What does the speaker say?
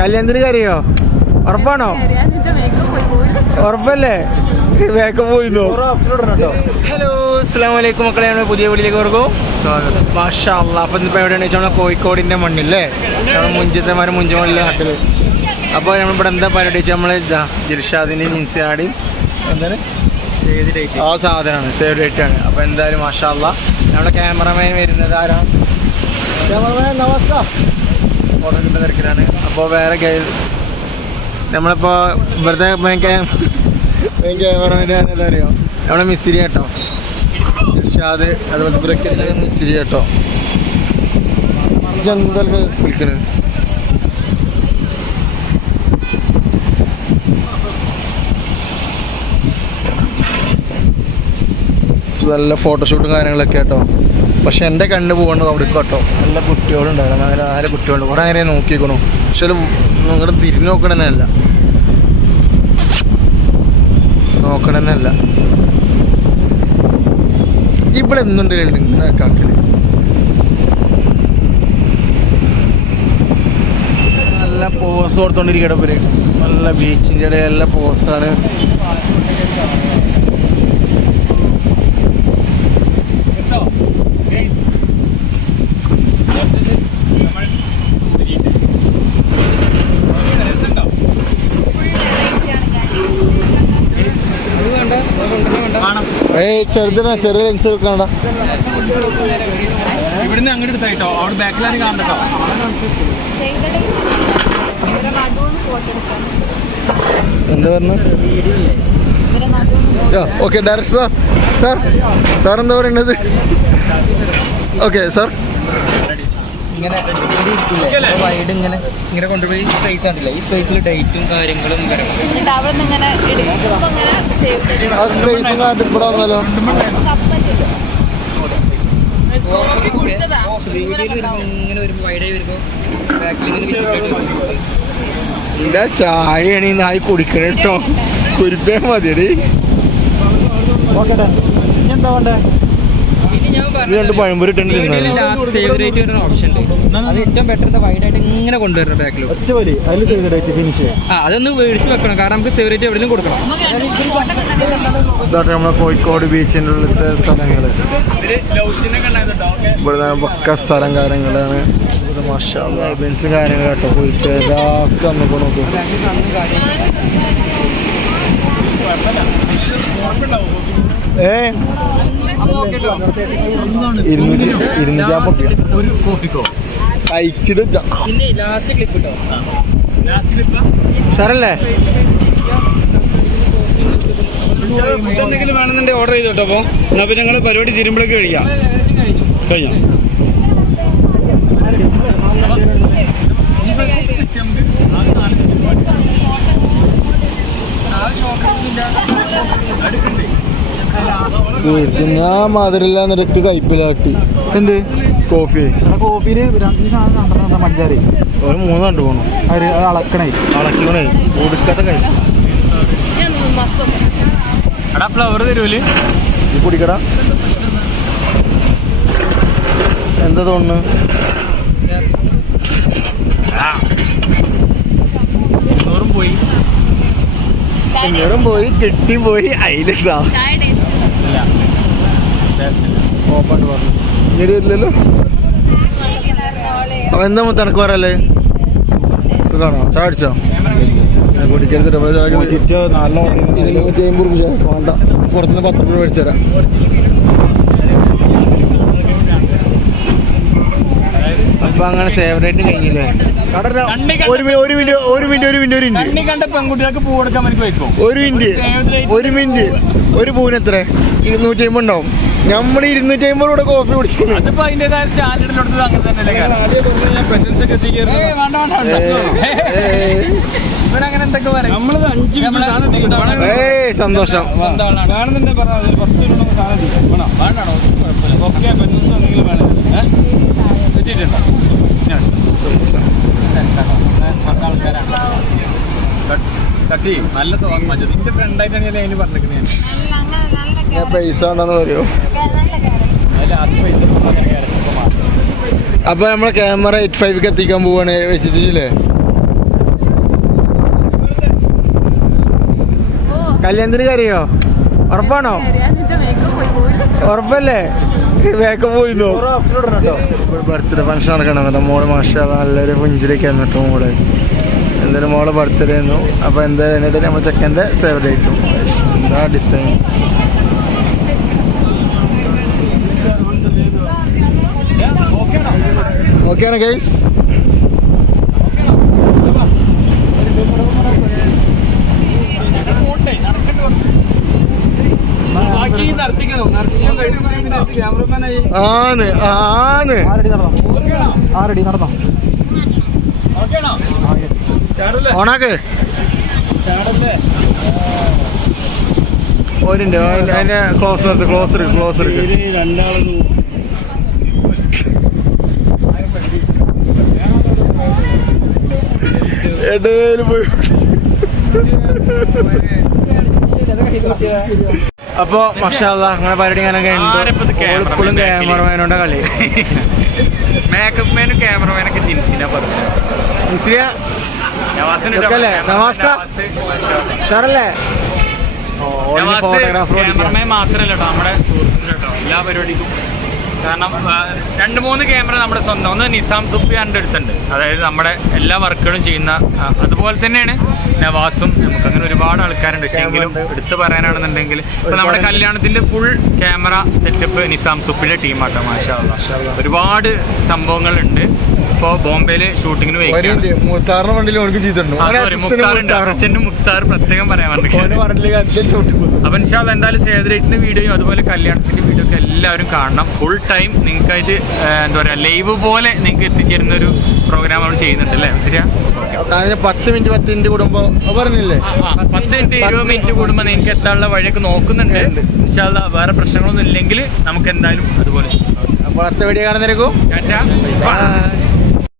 കല്യാണത്തിന് കറിയോ? ഉറപ്പാണോ? ഉറപ്പല്ലേ? വേഗം പോയിരുന്നു. ഹലോ അസ്സലാമു അലൈക്കും മക്കളെ, നമ്മൾ പുതിയ വീട്ടിലേക്ക് ഓർക്കും സ്വാഗതം. മാഷാ അല്ലാഹ്. അപ്പം ഇന്നിപ്പോൾ എവിടെയാണെന്ന് വെച്ചാൽ നമ്മൾ കോഴിക്കോടിൻ്റെ മണ്ണില്ലേ, നമ്മൾ മുഞ്ചത്തമാരും മുഞ്ചമണിലെ നാട്ടിൽ. അപ്പോൾ നമ്മളിവിടെ എന്താ പരിപാടി വെച്ചാൽ നമ്മൾ ഇതാ ദിൽഷാദിൻ്റെയും നിൻസിയാടെയും എന്താണ് ആ സാധനമാണ്, സേവ് ഡേറ്റ് ആണ്. അപ്പോൾ എന്തായാലും മാഷാ അല്ലാഹ് നമ്മുടെ ക്യാമറമാൻ വരുന്നത് ആരാണ്? ക്യാമറമാൻ നമസ്കാരം. ഫോട്ടോ കിട്ടുന്ന തിരക്കിലാണ്. അപ്പോൾ വേറെ നമ്മളിപ്പോൾ ഇവിടുത്തെ ക്യാമറമാൻ്റെ എന്താ അറിയോ, നമ്മളെ മിസ്ത്രി കേട്ടോ ദിൽഷാദ്, അതുപോലെ ബ്രേക്കിൻ്റെ മിസ്ത്രി കേട്ടോ. എന്തായാലും വിളിക്കുന്നത് നല്ല ഫോട്ടോഷൂട്ടും കാര്യങ്ങളൊക്കെ കേട്ടോ. പക്ഷെ എൻ്റെ കണ്ണ് പോകേണ്ടത് അവിടെ കേട്ടോ. നല്ല കുട്ടികളുണ്ടായിരുന്നു, അങ്ങനെ 4 കുട്ടികളുണ്ട്. കുറേ അങ്ങനെ നോക്കിക്കണു, പക്ഷെ നിങ്ങളുടെ തിരിഞ്ഞു നോക്കണമെന്നല്ല ഇവിടെ എന്തുണ്ട് ഇങ്ങനെ കാക്കല്. നല്ല പോസ് കൊടുത്തോണ്ടിരിക്കട്ടെ ഇവര്. നല്ല ബീച്ചിൻ്റെ ഇടയിൽ നല്ല പോസാണ്. ചെറുതിനാ ചെറിയ ലെൻസ് കാണാ. ഇവിടുന്ന് അങ്ങോട്ട് എടുത്തായിട്ടോ, അവിടെ ബാക്കിലാണ് കാണട്ടോ. എന്താ പറഞ്ഞു? ഓക്കെ ഡയറക്ടർ സാർ എന്താ പറയുന്നത്? Okay sir. ഇങ്ങനെ കൊണ്ടുപോയി സ്പേസ് ഉണ്ടല്ലോ, ഈ സ്പേസിൽ ഡേറ്റും കാര്യങ്ങളും എന്താ ചായയാണ് ഈ നായി കുടിക്കണ കേട്ടോ. കുരിപ്പേ മതിയടി. എന്താ വേണ്ടേ? രണ്ട് പഴംപൊരി ഏറ്റവും ബെറ്റർ വൈഡായിട്ട് ഇങ്ങനെ കൊണ്ടുവരണം ബാക്കിൽ. അതൊന്ന് മേടിച്ച് വെക്കണം, കാരണം നമുക്ക് സേവറേറ്റ് എവിടെയും കൊടുക്കണം. ഇതോട്ടെ നമ്മളെ കോഴിക്കോട് ബീച്ചിൻ്റെ ഉള്ളിലത്തെ സ്ഥലങ്ങള്, ഇവിടെ പക്ക സ്ഥലം കാര്യങ്ങളാണ്. ഇവിടെ മാഷാ അല്ലാഹ് ബെൻസും കാര്യങ്ങൾ കേട്ടോ. പോയിട്ട് ലാസ്റ്റ് നമുക്ക് നോക്കും. സാറല്ലേ എന്തെങ്കിലും വേണമെന്നുണ്ടെങ്കിൽ ഓർഡർ ചെയ്തോട്ടോ. അപ്പോൾ എന്നാ പിന്നെ ഞങ്ങൾ പരിപാടി തീരുമ്പോഴേക്ക് കഴിഞ്ഞോ? ഞാൻ മധുരല്ല നിരക്ക് കയ്പിലാട്ടി. എന്ത് കോഫിയില് മഞ്ചാരി ഒരു 3 കണ്ടു പോകണം. അളക്കണേ കൊടുക്കാത്ത കൈ ഫ്ലവർ തരൂല് കുടിക്കടാ. എന്താ തോന്നുന്നു? പോയി കെട്ടിപ്പോയി. അയിലല്ലോ ഇല്ലല്ലോ. അപ്പൊ എന്താ തനക്ക് പറയല്ലേ? സുഖാണോ? ചായ അടിച്ചോ? കുടിക്കരുത്. 250 രൂപ വേണ്ട, പുറത്തുനിന്ന് 10 രൂപ മേടിച്ചുതരാം. അപ്പൊ അങ്ങനെ സേവറേറ്റ് കഴിഞ്ഞില്ലേ? ഒരു മിനിറ്റ് കണ്ട പെൺകുട്ടികൾക്ക് പൂ കൊടുക്കാൻ വയ്ക്കും. ഒരു മിനിറ്റ്. ഒരു പൂവിന് എത്ര? 250 ഉണ്ടാവും. നമ്മൾ 250 കൂടെ കോഫി കുടിക്കുന്നു. അതിപ്പോ അതിന്റേതായ സ്റ്റാൻഡേർഡിനോട് അങ്ങനെ തന്നെ. ഇവരങ്ങനെ എന്തൊക്കെ പറയും. നമ്മളത് 5 സന്തോഷം. വേണമെന്നെ പറഞ്ഞാൽ 10 രൂപ സാധനം വേണോ? വേണ്ടാണോ? ഒക്കെ പെൻസ് എന്തെങ്കിലും വേണം. എത്തിയിട്ടുണ്ടോ? ആൾക്കാരാണ് കട്ടി നല്ല മജദിന്റെ ഫ്രണ്ടായിട്ടാണ് ഞാൻ അതിന് പറഞ്ഞിരിക്കുന്നത്. ഞാൻ പൈസ ഉണ്ടെന്ന് പറയുമോ? അപ്പൊ നമ്മളെ ക്യാമറ 85 എത്തിക്കാൻ പോവാണ് വെച്ചിട്ടില്ലേ? കല്യാണത്തിന് കരയോ? ഉറപ്പാണോ? ഉറപ്പല്ലേ? വേഗം പോയിരുന്നു. ബർത്ത്ഡേ ഫംഗ്ഷൻ നടക്കണം കേട്ടോ. മോള് മാഷാ നല്ലൊരു പുഞ്ചിരിക്ക് എന്നിട്ട് മോള് എന്തായാലും മോളെ ബർത്ത്ഡേ ആയിരുന്നു. അപ്പൊ എന്തായാലും നമ്മൾ ചെക്കൻ്റെ സേവ് ഡേറ്റും എന്താ ഡിസൈൻ. ഓക്കെയാണ് ഗൈസ്. ആണ് ആണ് 6 അടി നടന്നോ? ഓണാക്ക് ഒരിണ്ട് അതിന്റെ ക്ലോസർ എടേലും പോയി. അപ്പൊ മാഷാഅല്ലാഹ് അങ്ങനെ പരിപാടി ഇങ്ങനൊക്കെ ഉണ്ട്. ഇപ്പോഴും ക്യാമറമാനോടെ കളി. മേക്കപ്പ് മാനും ക്യാമറമാനൊക്കെ ജിൻസിനെ പറഞ്ഞു. സാറല്ലേ ക്യാമറമാൻ മാത്രല്ല കേട്ടോ, നമ്മുടെ സുഹൃത്തുക്കൾ കേട്ടോ, എല്ലാ പരിപാടിക്കും. കാരണം 2-3 ക്യാമറ നമ്മുടെ സ്വന്തം. ഒന്ന് നിസാം സുപ്പി എൻ്റെ അടുത്തുണ്ട്, അതായത് നമ്മുടെ എല്ലാ വർക്കുകളും ചെയ്യുന്ന. അതുപോലെ തന്നെയാണ് നവാസും. നമുക്ക് അങ്ങനെ ഒരുപാട് ആൾക്കാരുണ്ട്. പക്ഷേ എങ്കിലും എടുത്ത് പറയാനാണെന്നുണ്ടെങ്കിൽ ഇപ്പൊ നമ്മുടെ കല്യാണത്തിന്റെ ഫുൾ ക്യാമറ സെറ്റപ്പ് നിസാം സുപ്പിയുടെ ടീമാട്ടോ. മാഷാ അല്ലാഹ് ഒരുപാട് സംഭവങ്ങളുണ്ട്. ഇപ്പോൾ ബോംബെയില് ഷൂട്ടിങ്ങിന് മുക്താർ പ്രത്യേകം പറയാൻ അപ്പൊ ഇൻഷാ അല്ലാഹ് എന്തായാലും സേവ് ദ ഡേറ്റിന്റെ വീഡിയോയും അതുപോലെ കല്യാണത്തിന്റെ വീഡിയോ ഒക്കെ എല്ലാവരും കാണണം. ഫുൾ ടൈം നിങ്ങൾക്കായിട്ട് എന്താ പറയാ ലൈവ് പോലെ നിങ്ങൾക്ക് എത്തിച്ചേരുന്ന ഒരു പ്രോഗ്രാം നമ്മൾ ചെയ്യുന്നുണ്ട് അല്ലേ? ശരിയാ? 10 മിനിറ്റ് കൂടുമ്പോ പറഞ്ഞില്ലേ, 10 മിനിറ്റ് 20 മിനിറ്റ് കൂടുമ്പോ നിങ്ങൾക്ക് എത്താനുള്ള വഴിയൊക്കെ നോക്കുന്നുണ്ട്. ഇൻഷാ അല്ലാഹ് വേറെ പ്രശ്നങ്ങളൊന്നും ഇല്ലെങ്കിൽ നമുക്ക് എന്തായാലും അതുപോലെ. അപ്പൊ അടുത്ത വീഡിയോ കാണുന്നേക്കും.